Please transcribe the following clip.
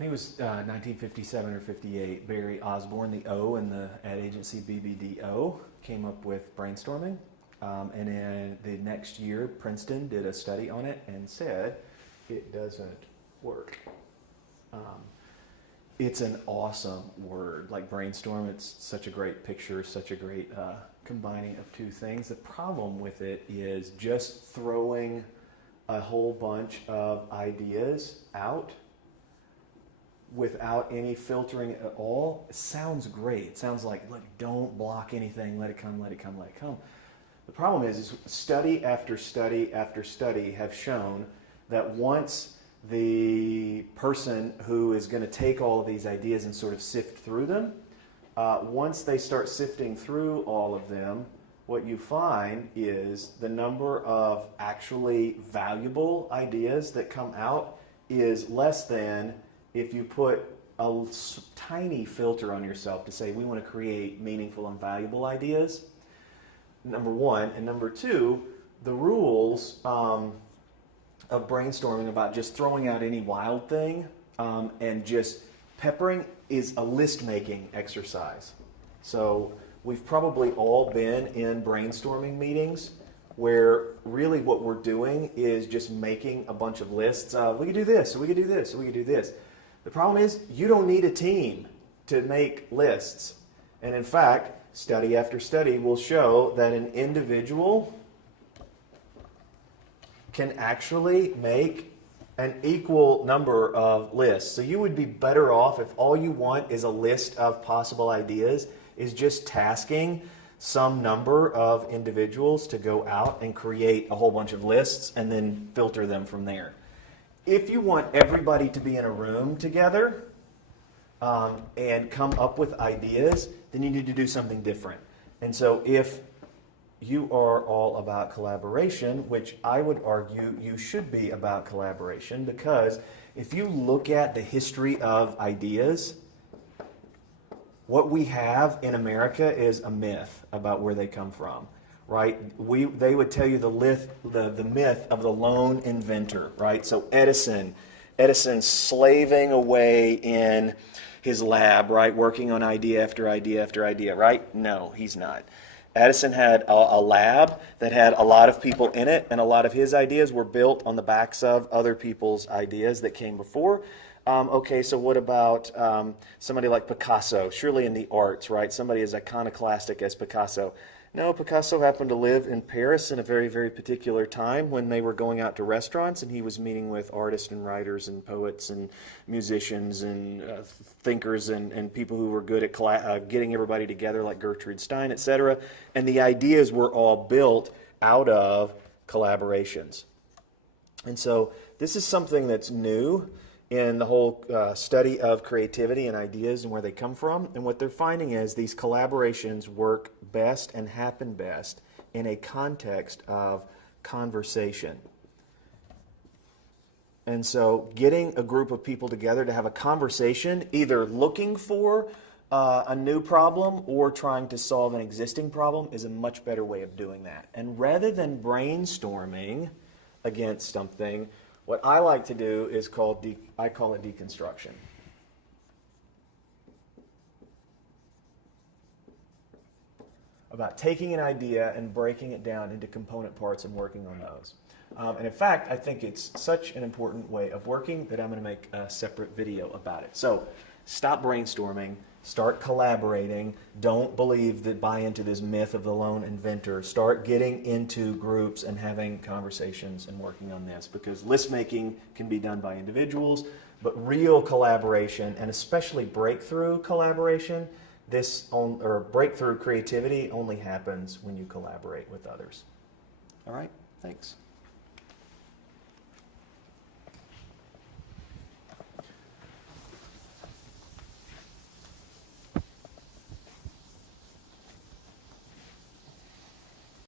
think it was 1957 or 58, Barry Osborne, the O in the ad agency BBDO, came up with brainstorming. And then the next year, Princeton did a study on it and said it doesn't work. It's an awesome word, like brainstorm. It's such a great picture, such a great combining of two things. The problem with it is just throwing a whole bunch of ideas out without any filtering at all. It sounds great. It sounds like, look, don't block anything, let it come, let it come, let it come. The problem is study after study after study have shown that once the person who is going to take all of these ideas and sort of sift through them, once they start sifting through all of them, what you find is the number of actually valuable ideas that come out is less than if you put a tiny filter on yourself to say, we want to create meaningful and valuable ideas, number one. And number two, the rules of brainstorming about just throwing out any wild thing and just peppering is a list-making exercise. So we've probably all been in brainstorming meetings where really what we're doing is just making a bunch of lists of, we could do this, or we could do this, or we could do this. The problem is you don't need a team to make lists. And in fact, study after study will show that an individual can actually make an equal number of lists. So you would be better off if all you want is a list of possible ideas, is just tasking some number of individuals to go out and create a whole bunch of lists and then filter them from there. If you want everybody to be in a room together and come up with ideas, then you need to do something different. And so if you are all about collaboration, which I would argue you should be about collaboration, because if you look at the history of ideas, what we have in America is a myth about where they come from, right? They would tell you the myth of the lone inventor, right? So Edison slaving away in his lab, right, working on idea after idea after idea, right? No, he's not. Edison had a lab that had a lot of people in it, and a lot of his ideas were built on the backs of other people's ideas that came before. Okay, so what about somebody like Picasso? Surely in the arts, right? Somebody as iconoclastic as Picasso. No, Picasso happened to live in Paris in a very, very particular time when they were going out to restaurants, and he was meeting with artists and writers and poets and musicians and thinkers and people who were good at getting everybody together, like Gertrude Stein, etc. And the ideas were all built out of collaborations. And so this is something that's new in the whole study of creativity and ideas and where they come from. And what they're finding is these collaborations work best and happen best in a context of conversation. And so getting a group of people together to have a conversation, either looking for a new problem or trying to solve an existing problem, is a much better way of doing that. And rather than brainstorming against something, what I like to do is I call it deconstruction. About taking an idea and breaking it down into component parts and working on those. And in fact, I think it's such an important way of working that I'm going to make a separate video about it. So stop brainstorming, start collaborating. Don't buy into this myth of the lone inventor. Start getting into groups and having conversations and working on this, because list making can be done by individuals, but real collaboration, and especially breakthrough collaboration, breakthrough creativity only happens when you collaborate with others. All right, thanks.